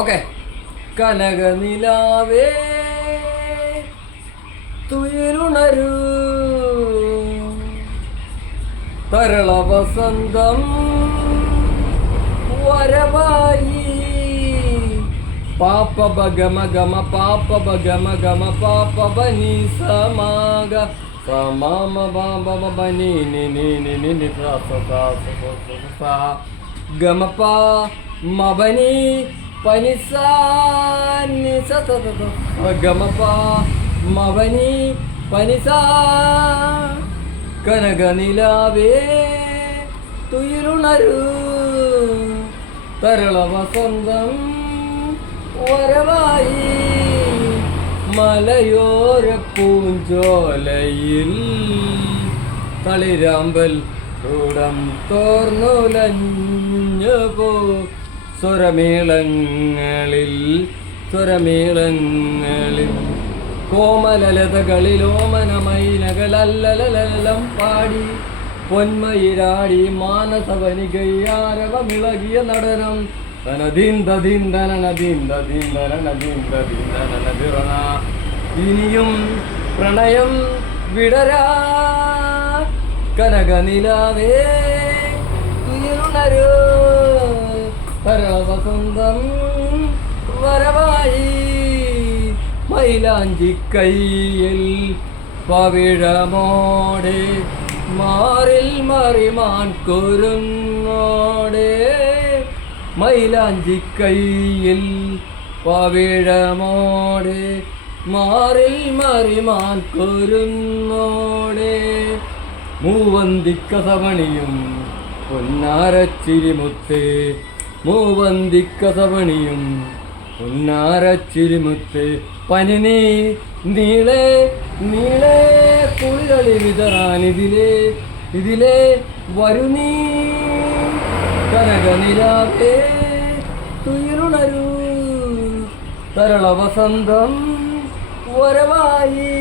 Okay. കനകനിലാവേ തുയരുണരൂ, തരള വസന്തം വരവായി. പാപ്പ ബഗമ ഗമ പാപ്പ ബഗമ ഗമ പാപ്പ ബനി സമാഗ സമമ ബാബ ബനി നി നി നി നി നി സ സ ഗമ പ മബനി പനി സ നി സ സ ഗമ പ മബനി പനി സ. കനകനിലാവേ തുയരുണരൂ, തരള വസന്തം വരവായി. മലയോര പൂഞ്ചോലയിൽ തളിരാമ്പൽ കൂടം തോർന്നുലഞ്ഞു പോ. സ്വരമേളങ്ങളിൽ കോമലലതകളിൽ ഓമനമൈനകളല്ലലലം പാടി പൊന്മയിരാടി മാനസവനികയാരവമിളകിയ നടനം. ഇനിയും പ്രണയം വിടരാ. കനകനിലാവേ തുയരുണരൂ, തരള വസന്തം വരവായി. മൈലാഞ്ചി കയ്യിൽ പവിഴമോടെ മാറിൽ മറിമാൻ കുരുങ്ങോടെ. മൈലാഞ്ചി കയ്യിൽ പവിഴമോടെ മാറിൽ മറിമാൻ കുരുങ്ങോടെ. മൂവന്തിക്കസവണിയും പൊന്നാരച്ചിരിമുത്തേ, മൂവന്തിക്കസവണിയും പൊന്നാരച്ചിരിമുത്തേ. പനിനീ നീളെ നീളെ കുളികളി വിതറാനിതിലേ ഇതിലേ വരുന്നീ. കനകനിലാവേ തുയരുണരൂ, തരള വസന്തം വരവായി.